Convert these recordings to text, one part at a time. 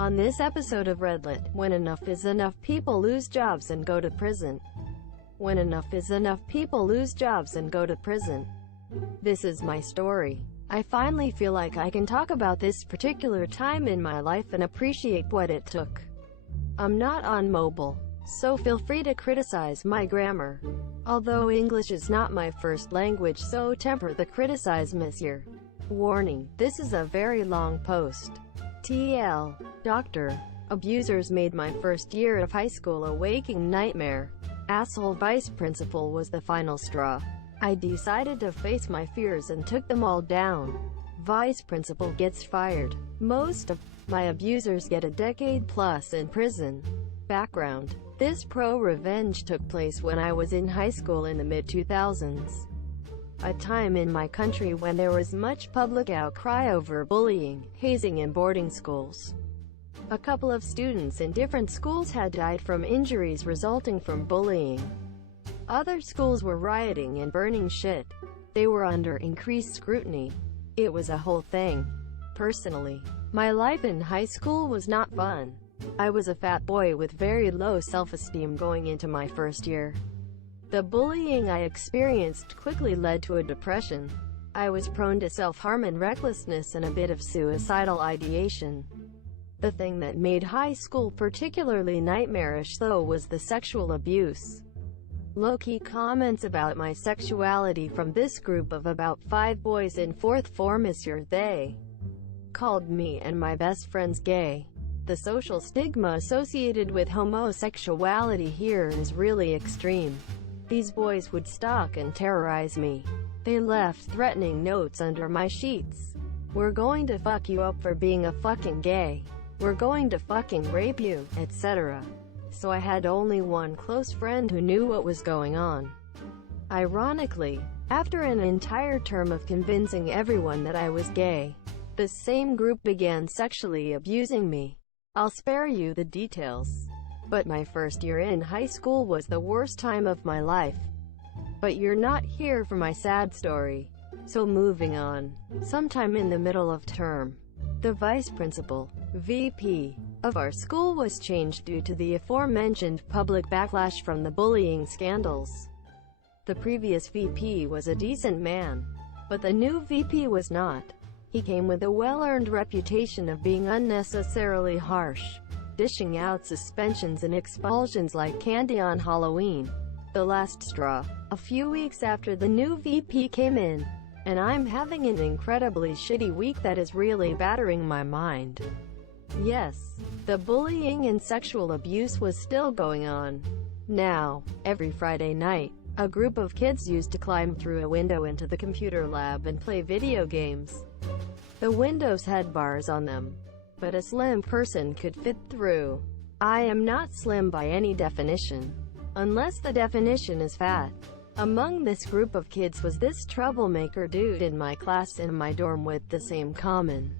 On this episode of Redlit, when enough is enough, people lose jobs and go to prison. When enough is enough, people lose jobs and go to prison. This is my story. I finally feel like I can talk about this particular time in my life and appreciate what it took. I'm not on mobile, so feel free to criticize my grammar. Although English is not my first language, so temper the criticism here. Warning, this is a very long post. TL. Doctor. Abusers made my first year of high school a waking nightmare. Asshole vice principal was the final straw. I decided to face my fears and took them all down. Vice principal gets fired. Most of my abusers get a decade plus in prison. Background. This ProRevenge took place when I was in high school in the mid-2000s. A time in my country when there was much public outcry over bullying, hazing in boarding schools. A couple of students in different schools had died from injuries resulting from bullying. Other schools were rioting and burning shit. They were under increased scrutiny. It was a whole thing. Personally, my life in high school was not fun. I was a fat boy with very low self-esteem going into my first year. The bullying I experienced quickly led to a depression. I was prone to self-harm and recklessness and a bit of suicidal ideation. The thing that made high school particularly nightmarish though was the sexual abuse. Low-key comments about my sexuality from this group of about 5 boys in 4th form this year. They called me and my best friends gay. The social stigma associated with homosexuality here is really extreme. These boys would stalk and terrorize me. They left threatening notes under my sheets. "We're going to fuck you up for being a fucking gay. We're going to fucking rape you," etc. So I had only one close friend who knew what was going on. Ironically, after an entire term of convincing everyone that I was gay, the same group began sexually abusing me. I'll spare you the details. But my first year in high school was the worst time of my life. But you're not here for my sad story. So moving on. Sometime in the middle of term, the vice principal, VP, of our school was changed due to the aforementioned public backlash from the bullying scandals. The previous VP was a decent man, but the new VP was not. He came with a well-earned reputation of being unnecessarily harsh, dishing out suspensions and expulsions like candy on Halloween. The last straw. A few weeks after the new VP came in, and I'm having an incredibly shitty week that is really battering my mind. Yes, the bullying and sexual abuse was still going on. Now, every Friday night, a group of kids used to climb through a window into the computer lab and play video games. The windows had bars on them, but a slim person could fit through. I am not slim by any definition, unless the definition is fat. Among this group of kids was this troublemaker dude in my class in my dorm with the same common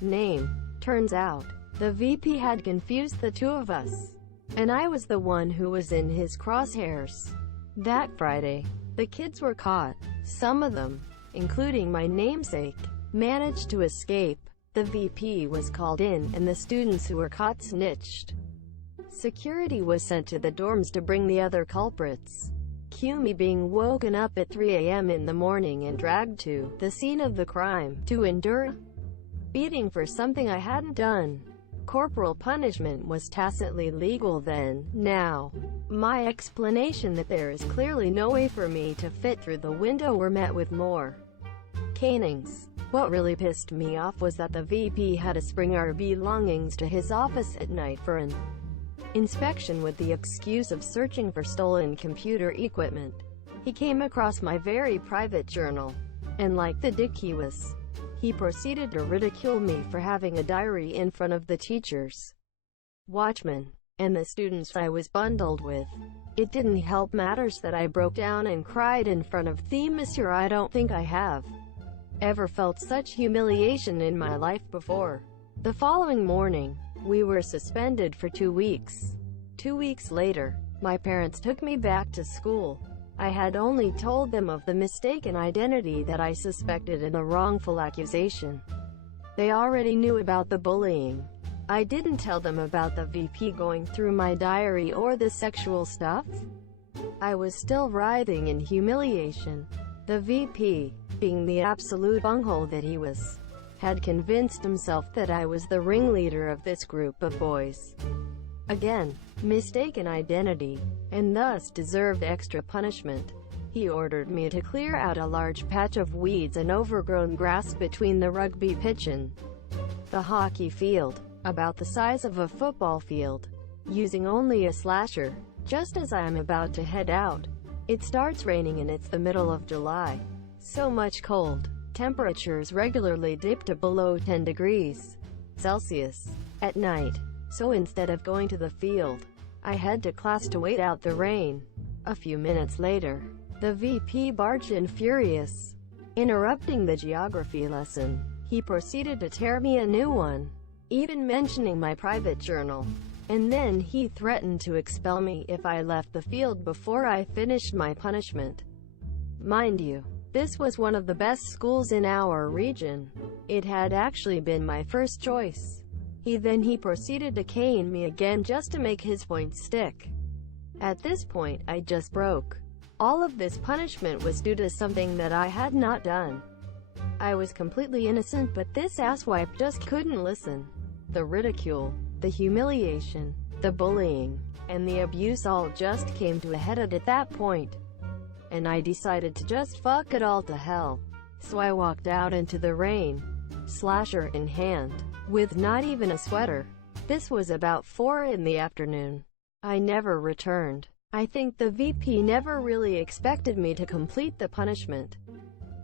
name. Turns out, the VP had confused the two of us, and I was the one who was in his crosshairs. That Friday, the kids were caught. Some of them, including my namesake, managed to escape. The VP was called in, and the students who were caught snitched. Security was sent to the dorms to bring the other culprits. Cue me being woken up at 3 a.m. in the morning and dragged to the scene of the crime, to endure beating for something I hadn't done. Corporal punishment was tacitly legal then. Now, my explanation that there is clearly no way for me to fit through the window were met with more canings. What really pissed me off was that the VP had to bring our belongings to his office at night for an inspection with the excuse of searching for stolen computer equipment. He came across my very private journal, and like the dick he was, he proceeded to ridicule me for having a diary in front of the teachers, watchmen, and the students I was bundled with. It didn't help matters that I broke down and cried in front of the monsieur. I don't think I have ever felt such humiliation in my life before. The following morning, we were suspended for 2 weeks. 2 weeks later, my parents took me back to school. I had only told them of the mistaken identity that I suspected in a wrongful accusation. They already knew about the bullying. I didn't tell them about the VP going through my diary or the sexual stuff. I was still writhing in humiliation. The VP, being the absolute bunghole that he was, had convinced himself that I was the ringleader of this group of boys. Again, mistaken identity, and thus deserved extra punishment. He ordered me to clear out a large patch of weeds and overgrown grass between the rugby pitch and the hockey field, about the size of a football field, using only a slasher. Just as I am about to head out, it starts raining and it's the middle of July. So much cold. Temperatures regularly dip to below 10 degrees Celsius at night. So instead of going to the field, I head to class to wait out the rain. A few minutes later, the VP barged in furious. Interrupting the geography lesson, he proceeded to tear me a new one, even mentioning my private journal. And then he threatened to expel me if I left the field before I finished my punishment. Mind you, this was one of the best schools in our region. It had actually been my first choice. He proceeded to cane me again just to make his point stick. At this point, I just broke. All of this punishment was due to something that I had not done. I was completely innocent, but this asswipe just couldn't listen. The ridicule, the humiliation, the bullying, and the abuse all just came to a head at that point. And I decided to just fuck it all to hell. So I walked out into the rain, slasher in hand, with not even a sweater. This was about 4 in the afternoon. I never returned. I think the VP never really expected me to complete the punishment.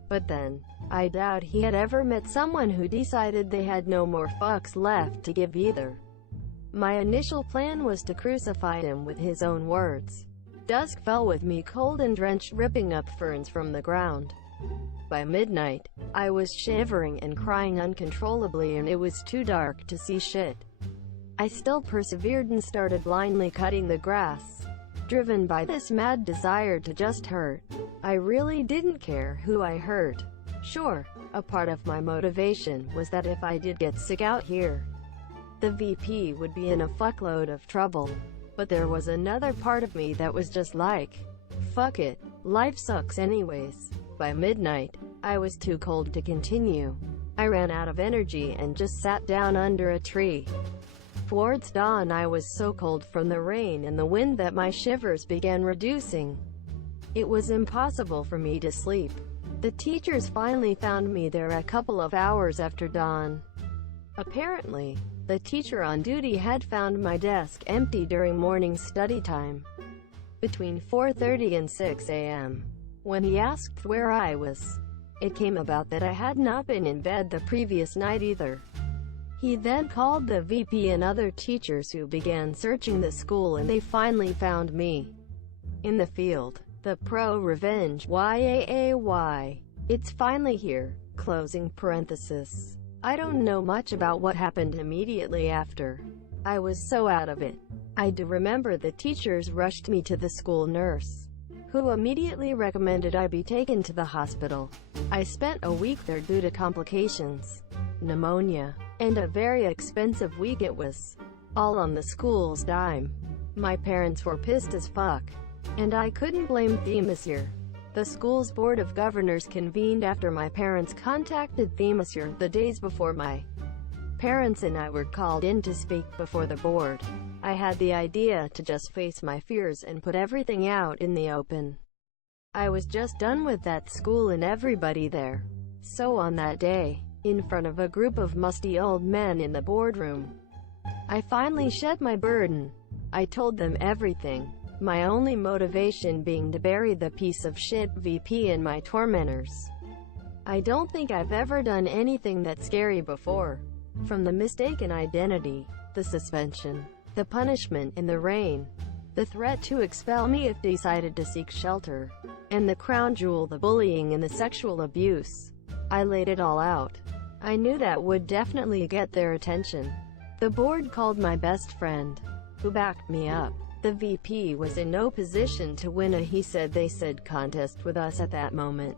But then, I doubt he had ever met someone who decided they had no more fucks left to give either. My initial plan was to crucify him with his own words. Dusk fell with me cold and drenched, ripping up ferns from the ground. By midnight, I was shivering and crying uncontrollably, and it was too dark to see shit. I still persevered and started blindly cutting the grass, driven by this mad desire to just hurt. I really didn't care who I hurt. Sure, a part of my motivation was that if I did get sick out here, the VP would be in a fuckload of trouble. But there was another part of me that was just like, fuck it, life sucks anyways. By midnight, I was too cold to continue. I ran out of energy and just sat down under a tree. Towards dawn, I was so cold from the rain and the wind that my shivers began reducing. It was impossible for me to sleep. The teachers finally found me there a couple of hours after dawn. Apparently, the teacher on duty had found my desk empty during morning study time, between 4:30 and 6 a.m. When he asked where I was, it came about that I had not been in bed the previous night either. He then called the VP and other teachers, who began searching the school, and they finally found me in the field. The ProRevenge YAAY. It's finally here. Closing parenthesis. I don't know much about what happened immediately after. I was so out of it. I do remember the teachers rushed me to the school nurse, who immediately recommended I be taken to the hospital. I spent a week there due to complications, pneumonia, and a very expensive week it was, all on the school's dime. My parents were pissed as fuck, and I couldn't blame Monsieur. The school's board of governors convened after my parents contacted Monsieur the days before my parents and I were called in to speak before the board. I had the idea to just face my fears and put everything out in the open. I was just done with that school and everybody there. So on that day, in front of a group of musty old men in the boardroom, I finally shed my burden. I told them everything, my only motivation being to bury the piece of shit VP and my tormentors. I don't think I've ever done anything that scary before. From the mistaken identity, the suspension, the punishment in the rain, the threat to expel me if decided to seek shelter, and the crown jewel, the bullying and the sexual abuse. I laid it all out. I knew that would definitely get their attention. The board called my best friend, who backed me up. The VP was in no position to win a he said they said contest with us at that moment.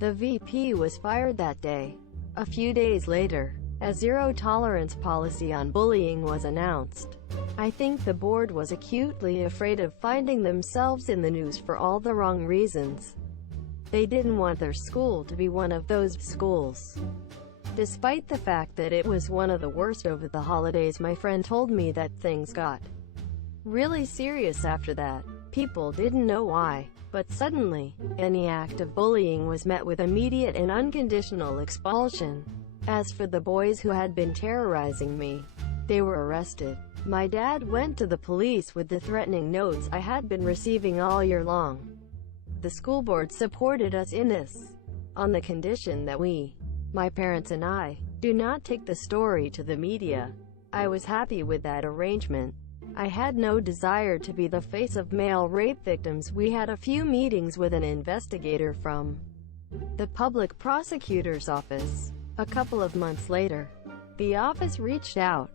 The VP was fired that day. A few days later, A zero-tolerance policy on bullying was announced. I think the board was acutely afraid of finding themselves in the news for all the wrong reasons. They didn't want their school to be one of those schools. Despite the fact that it was one of the worst over the holidays, my friend told me that things got really serious after that. People didn't know why, but suddenly, any act of bullying was met with immediate and unconditional expulsion. As for the boys who had been terrorizing me, they were arrested. My dad went to the police with the threatening notes I had been receiving all year long. The school board supported us in this, on the condition that we, my parents and I, do not take the story to the media. I was happy with that arrangement. I had no desire to be the face of male rape victims. We had a few meetings with an investigator from the public prosecutor's office. A couple of months later, the office reached out